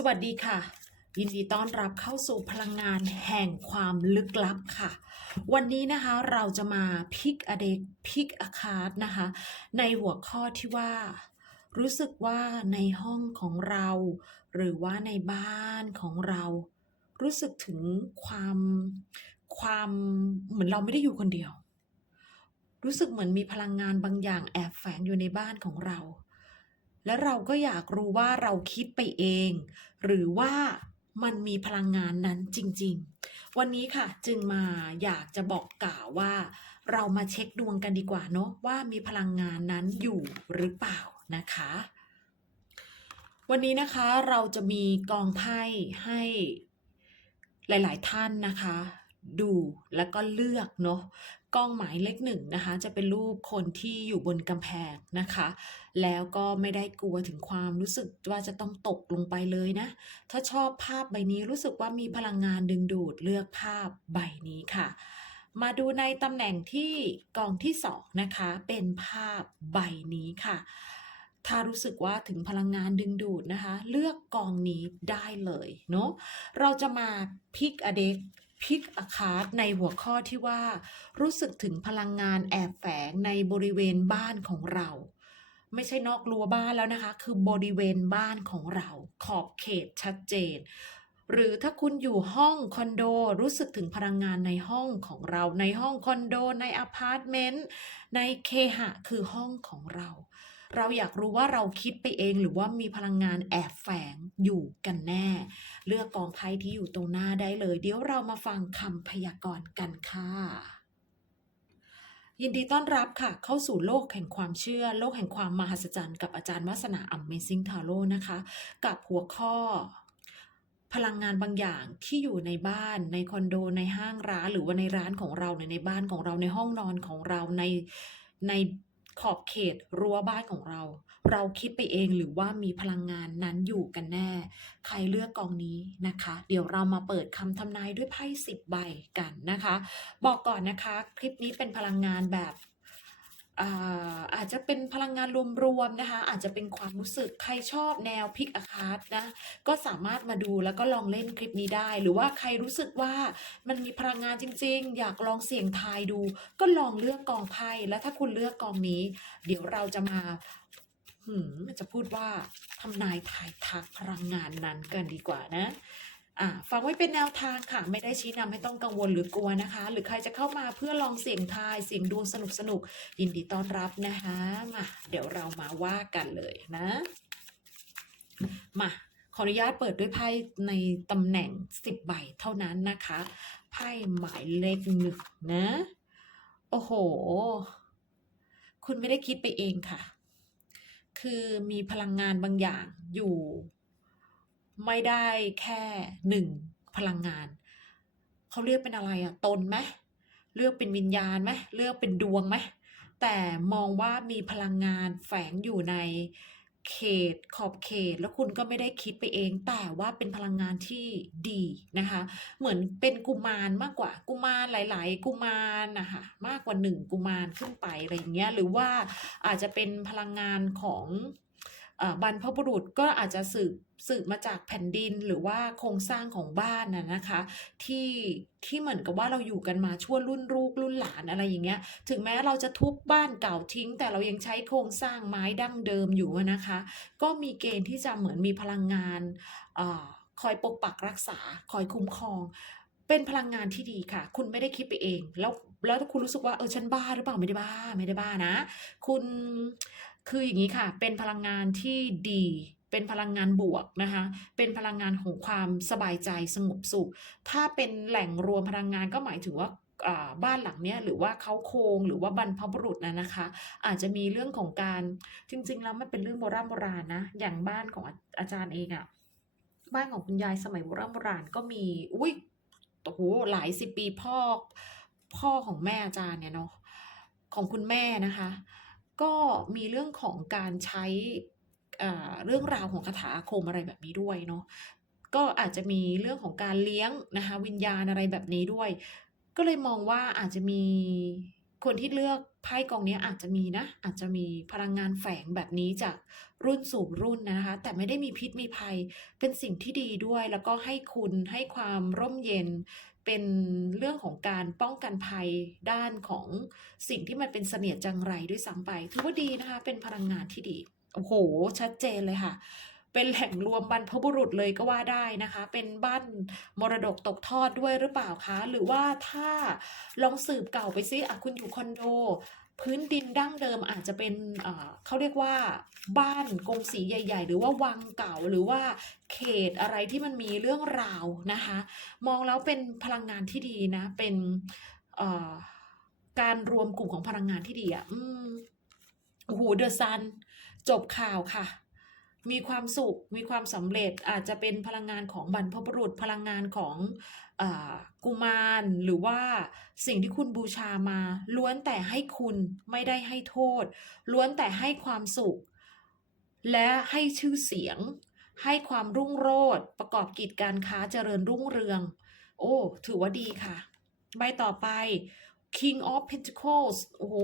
สวัสดีค่ะ ยินดีต้อนรับเข้าสู่พลังงานแห่งความลึกลับค่ะ วันนี้นะคะเราจะมาพิกอเด็กพิกอาคาร์นะคะ ในหัวข้อที่ว่า รู้สึกว่าในห้องของเรา หรือว่าในบ้านของเรา รู้สึกถึงความความเหมือนเราไม่ได้อยู่คนเดียว รู้สึกเหมือนมีพลังงานบางอย่างแอบแฝงอยู่ในบ้านของเรา และเราก็อยากรู้ว่าเราคิดไปเอง หรือว่ามันมีพลังงานนั้นจริง ๆ วันนี้ค่ะจึงมาอยากจะบอกกล่าวว่า เรามาเช็คดวงกันดีกว่าเนาะว่ามีพลังงานนั้นอยู่หรือเปล่านะคะ วันนี้นะคะเราจะมีกองไพ่ให้หลาย ๆ ท่านนะคะ ดูแล้วก็เลือกเนาะกล้องหมายเลขหนึ่งนะคะ จะเป็นรูปคนที่อยู่บนกำแพงนะคะ แล้วก็ไม่ได้กลัวถึงความรู้สึกว่าจะต้องตกลงไปเลยนะ ถ้าชอบภาพใบนี้รู้สึกว่ามีพลังงานดึงดูดเลือกภาพใบนี้ค่ะ มาดูในตำแหน่งที่กองที่สองนะคะ เป็นภาพใบนี้ค่ะถ้ารู้สึกว่าถึงพลังงานดึงดูดนะคะ เลือกกองนี้ได้เลยเนาะเราจะมาพิกอเด็ก พิกอาคาร์ในหัวข้อที่ว่า รู้สึกถึงพลังงานแอบแฝงในบริเวณบ้านของเรา ไม่ใช่นอกรั้วบ้านแล้วนะคะ คือบริเวณบ้านของเรา ขอบเขตชัดเจน หรือถ้าคุณอยู่ห้องคอนโดรู้สึกถึงพลังงานในห้องของเรา ในห้องคอนโดในอพาร์ตเมนต์ในเคหะคือห้องของเรา เราอยากรู้ว่าเราคิดไปเองหรือว่ามีพลังงานแอบแฝงอยู่กันแน่ เลือกกองไพ่ที่อยู่ตรงหน้าได้เลย เดี๋ยวเรามาฟังคำพยากรณ์กันค่ะยินดีต้อนรับค่ะ เข้าสู่โลกแห่งความเชื่อ โลกแห่งความมหัศจรรย์กับอาจารย์วัฒนา Amazing Tarot นะคะ กับหัวข้อ พลังงานบางอย่างที่อยู่ในบ้าน ในคอนโดในห้างร้านหรือว่าในร้านของเราในในบ้านของเราในห้องนอนของเราในใน ขอบเขตรั้วบ้านของเรา เราคิดไปเองหรือว่ามีพลังงานนั้นอยู่กันแน่ ใครเลือกกองนี้นะคะ เดี๋ยวเรามาเปิดคำทำนายด้วยไพ่สิบใบกันนะคะ บอกก่อนนะคะ คลิปนี้เป็นพลังงานแบบ อาจจะเป็นพลังงานรวมๆนะคะ อาจจะเป็นความรู้สึกใครชอบแนวพิกอาคาร์นะก็สามารถมาดูแล้วก็ลองเล่นคลิปนี้ได้ หรือว่าใครรู้สึกว่ามันมีพลังงานจริง ๆ อยากลองเสี่ยงทายดู ก็ลองเลือกกองไพ่แล้วถ้าคุณเลือกกองนี้ เดี๋ยวเราจะมาหืมจะพูดว่าทำนายทายทักพลังงานนั้นกันดีกว่านะ อ่าฟังไว้เป็นแนวทางค่ะ ไม่ได้ชี้นำให้ต้องกังวลหรือกลัวนะคะ หรือใครจะเข้ามาเพื่อลองเสี่ยงทายเสี่ยงดวงสนุกสนุกยินดีต้อนรับนะคะมาเดี๋ยวเรามาว่ากันเลยนะมาขออนุญาตเปิดด้วยไพ่ในตำแหน่งสิบใบเท่านั้นนะคะไพ่หมายเลขหนึ่งนะ โอ้โห คุณไม่ได้คิดไปเองค่ะ คือมีพลังงานบางอย่างอยู่ ไม่ได้แค่หนึ่งพลังงาน เขาเรียกเป็นอะไรอะตนไหมเลือกเป็นวิญญาณไหมเลือกเป็นดวงไหมแต่มองว่ามีพลังงานแฝงอยู่ในเขตขอบเขตแล้วคุณก็ไม่ได้คิดไปเอง แต่ว่าเป็นพลังงานที่ดีนะคะ เหมือนเป็นกุมารมากกว่า กุมารหลาย ๆ กุมารนะคะมากกว่าหนึ่งกุมารขึ้นไปอะไรอย่างเงี้ยหรือว่าอาจจะเป็นพลังงานของ บรรพบุรุษก็อาจจะสืบสืบมาจากแผ่นดินหรือว่าโครงสร้างของบ้านน่ะนะคะ ที่ที่เหมือนกับว่าเราอยู่กันมาชั่วรุ่นลูกรุ่นหลานอะไรอย่างเงี้ย ถึงแม้เราจะทุบบ้านเก่าทิ้ง แต่เรายังใช้โครงสร้างไม้ดั้งเดิมอยู่นะคะ ก็มีเกณฑ์ที่จะเหมือนมีพลังงานอาคอยปกปักรักษา คอยคุ้มครอง เป็นพลังงานที่ดีค่ะ คุณไม่ได้คิดไปเอง แล้วแล้วถ้าคุณรู้สึกว่าเออฉันบ้าหรือเปล่าไม่ได้บ้าไม่ได้บ้านะ คุณ คืออย่างนี้ค่ะ เป็นพลังงานที่ดี เป็นพลังงานบวกนะคะ เป็นพลังงานของความสบายใจสงบสุข ถ้าเป็นแหล่งรวมพลังงานก็หมายถึงว่าบ้านหลังเนี้ยหรือว่าเขาโครงหรือว่าบรรพบุรุษนะนะคะ อาจจะมีเรื่องของการจริง ๆ แล้วมันเป็นเรื่องโบราณโบราณนะอย่างบ้านของอาอาจารย์เองอะบ้านของคุณยายสมัยโบราณโบราณก็มีอุ้ยโอ้โหหลายสิบปีพ่อพ่อของแม่อาจารย์เนี่ยเนาะของคุณแม่นะคะ ก็มีเรื่องของการใช้เรื่องราวของคาถาอาคมอะไรแบบนี้ด้วยเนาะก็อาจจะมีเรื่องของการเลี้ยงนะคะวิญญาณอะไรแบบนี้ด้วย ก็เลยมองว่าอาจจะมีคนที่เลือกไพ่กองนี้อาจจะมีนะ อาจจะมีพลังงานแฝงแบบนี้จากรุ่นสู่รุ่นนะคะ แต่ไม่ได้มีพิษมีภัยเป็นสิ่งที่ดีด้วย แล้วก็ให้คุณให้ความร่มเย็น เป็นเรื่องของการป้องกันภัยด้านของสิ่งที่มันเป็นเสนียดจังไรด้วยซ้ำไปถือว่าดีนะคะ เป็นพลังงานที่ดี โอ้โห ชัดเจนเลยค่ะ เป็นแหล่งรวมบรรพบุรุษเลยก็ว่าได้นะคะ เป็นบ้านมรดกตกทอดด้วยหรือเปล่าคะ หรือว่าถ้าลองสืบเก่าไปซิอะคุณอยู่คอนโด พื้นดินดั้งเดิมอาจจะเป็นเขาเรียกว่าบ้านกงสีใหญ่ ๆ หรือว่าวังเก่าหรือว่าเขตอะไรที่มันมีเรื่องราวนะคะ มองแล้วเป็นพลังงานที่ดีนะ เป็นการรวมกลุ่มของพลังงานที่ดีอะอืมโอ้โหเดอะซัน จบข่าวค่ะ มีความสุข มีความสำเร็จอาจจะเป็นพลังงานของบรรพบุรุษพลังงานของอกุมารหรือว่าสิ่งที่คุณบูชามา ล้วนแต่ให้คุณไม่ได้ให้โทษ ล้วนแต่ให้ความสุข และให้ชื่อเสียง ให้ความรุ่งโรจน์ประกอบกิจการค้าเจริญรุ่งเรือง โอ้ ถือว่าดีค่ะ ใบต่อไป King of Pentacles โอ้โห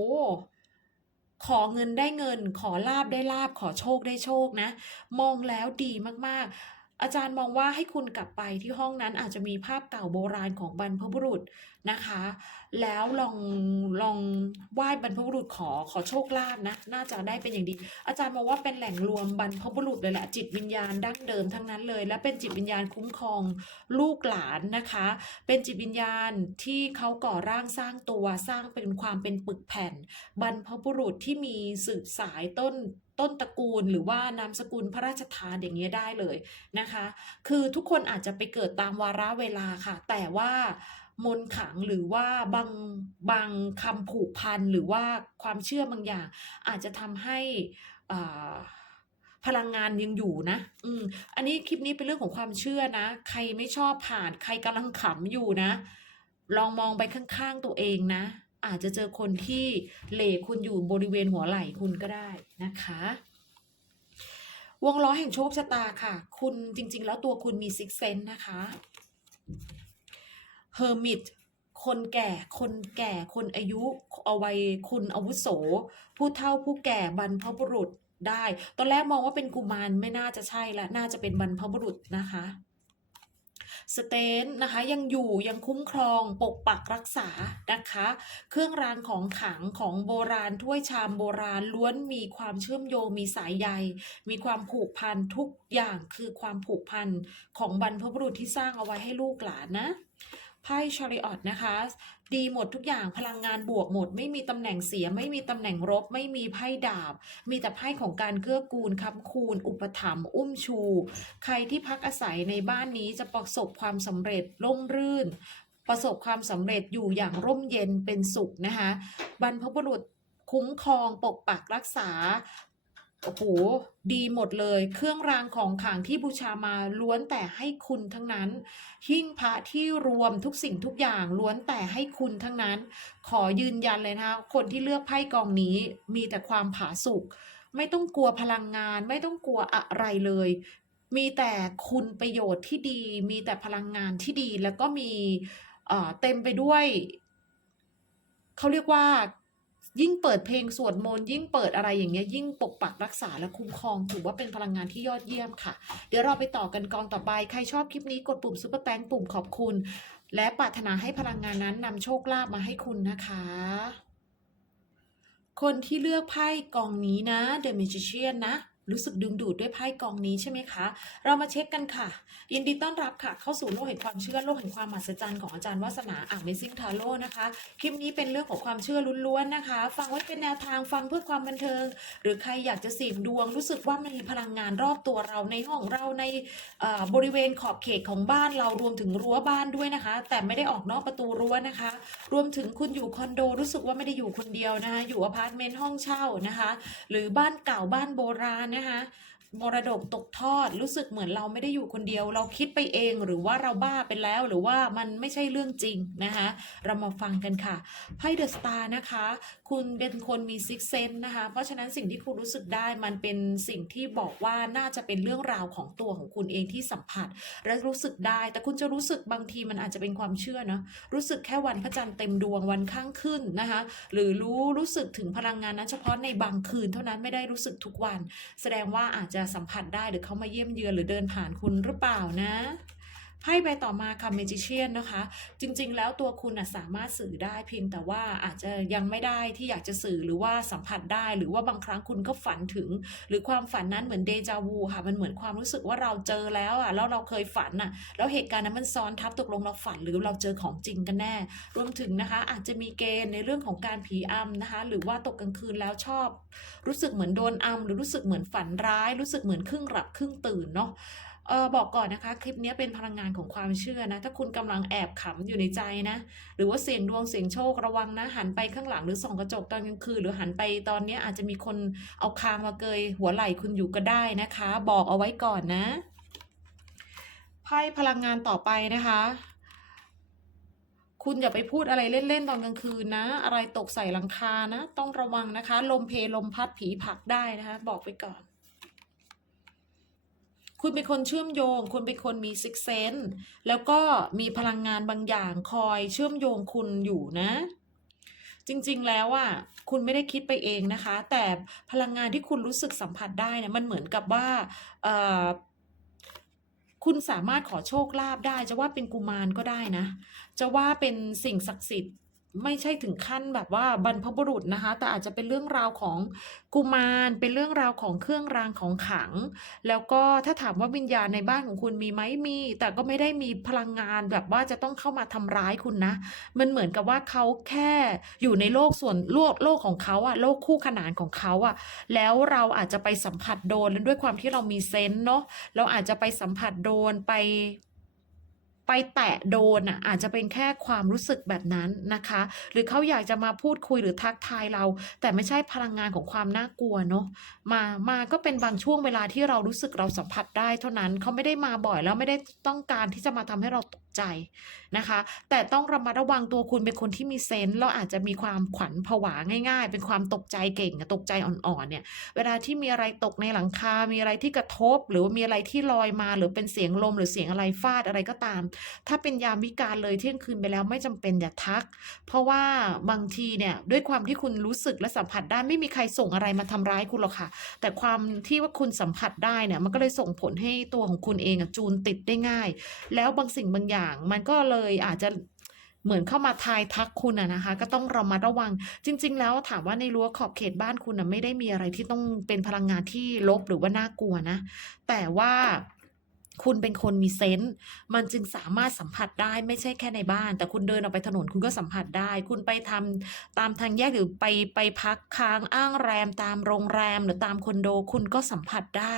ขอเงินได้เงิน ขอลาบได้ลาบ ขอโชคได้โชคนะ มองแล้วดีมากๆ อาจารย์มองว่าให้คุณกลับไปที่ห้องนั้นอาจจะมีภาพเก่าโบราณของบรรพบุรุษนะคะ แล้วลองลองไหว้บรรพบุรุษขอขอโชคลาภนะ น่าจะได้เป็นอย่างดี อาจารย์มองว่าเป็นแหล่งรวมบรรพบุรุษเลยแหละจิตวิญญาณดั้งเดิมทั้งนั้นเลย และเป็นจิตวิญญาณคุ้มครองลูกหลานนะคะ เป็นจิตวิญญาณที่เขาก่อร่างสร้างตัวสร้างเป็นความเป็นปึกแผ่น บรรพบุรุษที่มีสืบสายต้น ต้นตระกูลหรือว่านามสกุลพระราชทานอย่างเงี้ยได้เลยนะคะ คือทุกคนอาจจะไปเกิดตามวาระเวลาค่ะ แต่ว่ามนต์ขังหรือว่าบางบางคำผูกพันหรือว่าความเชื่อบางอย่าง อาจจะทำให้อ่าพลังงานยังอยู่นะ อืม อันนี้คลิปนี้เป็นเรื่องของความเชื่อนะ ใครไม่ชอบผ่าน ใครกำลังขำอยู่นะ ลองมองไปข้างๆตัวเองนะ อาจจะเจอคนที่เหล่คุณอยู่บริเวณหัวไหล่คุณก็ได้นะคะ วงล้อแห่งโชคชะตาค่ะ คุณจริง ๆ แล้วตัวคุณมีซิกเซนนะคะเฮอร์มิตคนแก่ คนแก่ คนอายุเอาไว้คุณอาวุโส ผู้เฒ่าผู้แก่บรรพบุรุษได้ ตอนแรกมองว่าเป็นกุมารไม่น่าจะใช่ละ น่าจะเป็นบรรพบุรุษนะคะ สเตนนะคะยังอยู่ยังคุ้มครองปกปักรักษานะคะ เครื่องรางของขลังของโบราณถ้วยชามโบราณล้วนมีความเชื่อมโยงมีสายใย มีความผูกพันทุกอย่างคือความผูกพันของบรรพบุรุษที่สร้างเอาไว้ให้ลูกหลานนะไพ่ชาริออตนะคะ ดีหมดทุกอย่างพลังงานบวกหมด ไม่มีตำแหน่งเสียไม่มีตำแหน่งรบ ไม่มีไพ่ดาบ มีแต่ไพ่ของการเกื้อกูลค้ำคูณ อุปถัมภ์อุ้มชู ใครที่พักอาศัยในบ้านนี้จะประสบความสำเร็จร่มรื่น ประสบความสำเร็จอยู่อย่างร่มเย็นเป็นสุขนะคะบรรพบุรุษคุ้มครองปกปักรักษา โอ้โหดีหมดเลย เครื่องรางของขลังที่บูชามาล้วนแต่ให้คุณทั้งนั้น หิ้งพระที่รวมทุกสิ่งทุกอย่างล้วนแต่ให้คุณทั้งนั้น ขอยืนยันเลยนะคะคนที่เลือกไพ่กองนี้มีแต่ความผาสุกไม่ต้องกลัวพลังงาน ไม่ต้องกลัวอะไรเลย มีแต่คุณประโยชน์ที่ดี มีแต่พลังงานที่ดีแล้วก็มีเอ่อเต็มไปด้วย เขาเรียกว่า ยิ่งเปิดเพลงสวดมนต์ยิ่งเปิดอะไรอย่างเงี้ยยิ่งปกปักรักษาและคุ้มครองถือว่าเป็นพลังงานที่ยอดเยี่ยมค่ะ เดี๋ยวเราไปต่อกันกองต่อไป ใครชอบคลิปนี้กดปุ่มซุปเปอร์แตงปุ่มขอบคุณ และปรารถนาให้พลังงานนั้นนำโชคลาภมาให้คุณนะคะ คนที่เลือกไพ่กองนี้นะ The Magician นะ รู้สึกดึงดูดด้วยไพ่กองนี้ใช่ไหมคะ เรามาเช็คกันค่ะ ยินดีต้อนรับค่ะ เข้าสู่โลกแห่งความเชื่อโลกแห่งความมหัศจรรย์ของอาจารย์วาสนาอ่างเมซิ่งทาโร่นะคะ คลิปนี้เป็นเรื่องของความเชื่อล้วนๆนะคะ ฟังไว้เป็นแนวทางฟังเพื่อความบันเทิง หรือใครอยากจะเสี่ยงดวง รู้สึกว่ามันมีพลังงานรอบตัวเราในห้องเราในบริเวณขอบเขตของบ้านเรารวมถึงรั้วบ้านด้วยนะคะ แต่ไม่ได้ออกนอกประตูรั้วนะคะ รวมถึงคุณอยู่คอนโดรู้สึกว่าไม่ได้อยู่คนเดียวนะคะอยู่อพาร์ตเมนต์ห้องเช่านะคะ หรือบ้านเก่าบ้านโบราณนะคะ มรดกตกทอดรู้สึกเหมือนเราไม่ได้อยู่คนเดียว เราคิดไปเองหรือว่าเราบ้าไปแล้ว หรือว่ามันไม่ใช่เรื่องจริงนะคะเรามาฟังกันค่ะไพ่เดอะสตาร์นะคะ คุณเป็นคนมีซิกเซนนะคะ เพราะฉะนั้นสิ่งที่คุณรู้สึกได้มันเป็นสิ่งที่บอกว่าน่าจะเป็นเรื่องราวของตัวของคุณเองที่สัมผัส และรู้สึกได้ แต่คุณจะรู้สึกบางทีมันอาจจะเป็นความเชื่อเนะรู้สึกแค่วันพระจันทร์เต็มดวงวันข้างขึ้นนะคะหรือรู้รู้สึกถึงพลังงานนั้นเฉพาะในบางคืนเท่านั้นไม่ได้รู้สึกทุกวัน แสดงว่าอาจจะจะสัมผัสได้หรือเขามาเยี่ยมเยือนหรือเดินผ่านคุณหรือเปล่านะ ไพ่ใบต่อมาค่ะ Magician นะคะ จริงๆ แล้วตัวคุณน่ะสามารถสื่อได้เพียงแต่ว่าอาจจะยังไม่ได้ที่อยากจะสื่อหรือว่าสัมผัสได้หรือว่าบางครั้งคุณก็ฝันถึง หรือความฝันนั้นเหมือนเดจาวูค่ะ มันเหมือนความรู้สึกว่าเราเจอแล้วอะแล้วเราเคยฝันอะแล้วเหตุการณ์นั้นมันซ้อนทับตกลงเราฝันหรือเราเจอของจริงกันแน่ รวมถึงนะคะ อาจจะมีเกณฑ์ในเรื่องของการผีอำนะคะ หรือว่าตกกลางคืนแล้วชอบ รู้สึกเหมือนโดนอำหรือรู้สึกเหมือนฝันร้าย รู้สึกเหมือนครึ่งหลับครึ่งตื่นเนาะ เออบอกก่อนนะคะ คลิปนี้เป็นพลังงานของความเชื่อนะ ถ้าคุณกำลังแอบขำอยู่ในใจนะ หรือว่าเสี่ยงดวงเสี่ยงโชคระวังนะ หันไปข้างหลังหรือส่องกระจกตอนกลางคืนหรือหันไปตอนนี้อาจจะมีคนเอาคางมาเกย หัวไหล่คุณอยู่ก็ได้นะคะ บอกเอาไว้ก่อนนะไพ่พลังงานต่อไปนะคะคุณอย่าไปพูดอะไรเล่น ๆ ตอนกลางคืนนะ อะไรตกใส่หลังคานะ ต้องระวังนะคะ ลมเพลลมพัดผีผักได้นะคะ บอกไปก่อน คุณเป็นคนเชื่อมโยง คุณเป็นคนมีซิกเซนแล้วก็มีพลังงานบางอย่างคอยเชื่อมโยงคุณอยู่นะ จริงๆแล้วอะคุณไม่ได้คิดไปเองนะคะ แต่พลังงานที่คุณรู้สึกสัมผัสได้เนี่ยมันเหมือนกับว่าเออคุณสามารถขอโชคลาภได้ จะว่าเป็นกุมารก็ได้นะ จะว่าเป็นสิ่งศักดิ์สิทธิ์ ไม่ใช่ถึงขั้นแบบว่าบรรพบุรุษนะคะ แต่อาจจะเป็นเรื่องราวของกุมาร เป็นเรื่องราวของเครื่องรางของขลัง แล้วก็ถ้าถามว่าวิญญาณในบ้านของคุณมีไหมมี แต่ก็ไม่ได้มีพลังงานแบบว่าจะต้องเข้ามาทำร้ายคุณนะ มันเหมือนกับว่าเขาแค่อยู่ในโลกส่วนโลกโลกของเขาอะโลกคู่ขนานของเขาอะแล้วเราอาจจะไปสัมผัสโดนด้วยความที่เรามีเซนส์เนาะเราอาจจะไปสัมผัสโดนไป ไปแตะโดนอะอาจจะเป็นแค่ความรู้สึกแบบนั้นนะคะ หรือเขาอยากจะมาพูดคุยหรือทักทายเรา แต่ไม่ใช่พลังงานของความน่ากลัวเนาะมามาก็เป็นบางช่วงเวลาที่เรารู้สึกเราสัมผัสได้เท่านั้นเขาไม่ได้มาบ่อยแล้วไม่ได้ต้องการที่จะมาทำให้เราตก ใจนะคะ แต่ต้องระมัดระวังตัวคุณเป็นคนที่มีเซนส์เราอาจจะมีความขวัญผวาง่าย ๆ เป็นความตกใจเก่งตกใจอ่อนๆเนี่ย เวลาที่มีอะไรตกในหลังคา มีอะไรที่กระทบ หรือว่ามีอะไรที่ลอยมา หรือเป็นเสียงลมหรือเสียงอะไรฟาดอะไรก็ตาม ถ้าเป็นยามวิกาลเลยเที่ยงคืนไปแล้วไม่จำเป็นอย่าทัก เพราะว่าบางทีเนี่ยด้วยความที่คุณรู้สึกและสัมผัสได้ไม่มีใครส่งอะไรมาทำร้ายคุณหรอกค่ะ แต่ความที่ว่าคุณสัมผัสได้เนี่ยมันก็เลยส่งผลให้ตัวของคุณเองจูนติดได้ง่าย แล้วบางสิ่งบางอย่างมันก็เลยอาจจะเหมือนเข้ามาทายทักคุณอะนะคะ ก็ต้องระมัดระวัง จริง ๆ แล้วถามว่าในรั้วขอบเขตบ้านคุณนะไม่ได้มีอะไรที่ต้องเป็นพลังงานที่ลบหรือว่าน่ากลัวนะ แต่ว่าคุณเป็นคนมีเซนส์มันจึงสามารถสัมผัสได้ไม่ใช่แค่ในบ้าน แต่คุณเดินออกไปถนนคุณก็สัมผัสได้ คุณไปทำตามทางแยกหรือไปไปพักค้างอ้างแรมตามโรงแรมหรือตามคอนโด คุณก็สัมผัสได้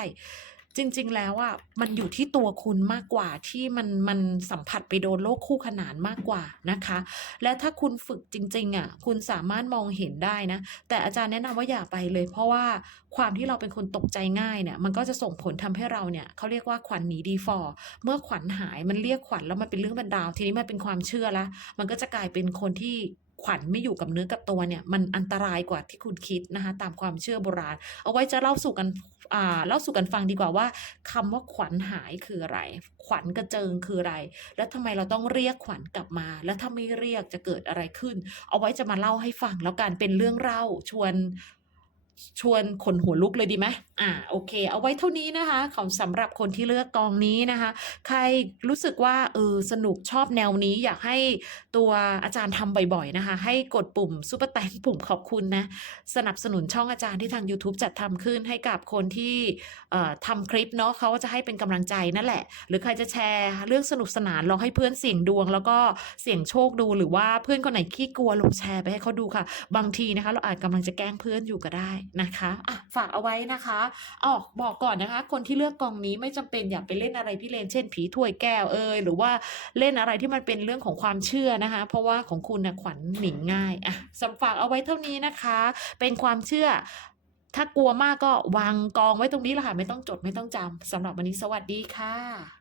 จริง ๆ แล้วอะมันอยู่ที่ตัวคุณมากกว่าที่มันมันสัมผัสไปโดนโลกคู่ขนานมากกว่านะคะ และถ้าคุณฝึกจริง ๆ อะ คุณสามารถมองเห็นได้นะ แต่อาจารย์แนะนำว่าอย่าไปเลย เพราะว่าความที่เราเป็นคนตกใจง่ายเนี่ยมันก็จะส่งผลทำให้เราเนี่ยเขาเรียกว่าขวัญหนีดีฟอร์เมื่อขวัญหายมันเรียกขวัญแล้วมันเป็นเรื่องบันดาว ทีนี้มันเป็นความเชื่อละมันก็จะกลายเป็นคนที่ ขวัญไม่อยู่กับเนื้อกับตัวเนี่ยมันอันตรายกว่าที่คุณคิดนะคะตามความเชื่อโบราณ เอาไว้จะเล่าสู่กันอ่าเล่าสู่กันฟังดีกว่าว่าคำว่าขวัญหายคืออะไร ขวัญกระเจิงคืออะไร แล้วทำไมเราต้องเรียกขวัญกลับมา แล้วถ้าไม่เรียกจะเกิดอะไรขึ้น เอาไว้จะมาเล่าให้ฟังแล้วกันเป็นเรื่องเล่าชวน ชวนขนหัวลุกเลยดีไหมอ่า โอเค เอาไว้เท่านี้นะคะ ของสำหรับคนที่เลือกกองนี้นะคะ ใครรู้สึกว่าเออสนุกชอบแนวนี้ อยากให้ตัวอาจารย์ทำบ่อยๆนะคะ ให้กดปุ่มซุปเปอร์แตงปุ่มขอบคุณนะ สนับสนุนช่องอาจารย์ที่ทาง YouTube จัดทำขึ้นให้กับคนที่เอ่อทำคลิปเนาะเขาจะให้เป็นกำลังใจนั่นแหละ หรือใครจะแชร์เรื่องสนุกสนานลองให้เพื่อนเสี่ยงดวง แล้วก็เสี่ยงโชคดูหรือว่าเพื่อนคนไหนขี้กลัวลงแชร์ไปให้เขาดูค่ะ บางทีนะคะ เราอาจกำลังจะแกล้งเพื่อนอยู่ก็ได้นะคะอะฝากเอาไว้นะคะอ๋อบอกก่อนนะคะ คนที่เลือกกองนี้ไม่จำเป็นอย่าไปเล่นอะไรพี่เลนเช่น ผีถ้วยแก้วเอยหรือว่าเล่นอะไรที่มันเป็นเรื่องของความเชื่อนะคะ เพราะว่าของคุณนะขวัญหนีง่ายอะสำฝากเอาไว้เท่านี้นะคะ เป็นความเชื่อถ้ากลัวมากก็วางกองไว้ตรงนี้แหละค่ะ ไม่ต้องจดไม่ต้องจำสำหรับวันนี้สวัสดีค่ะ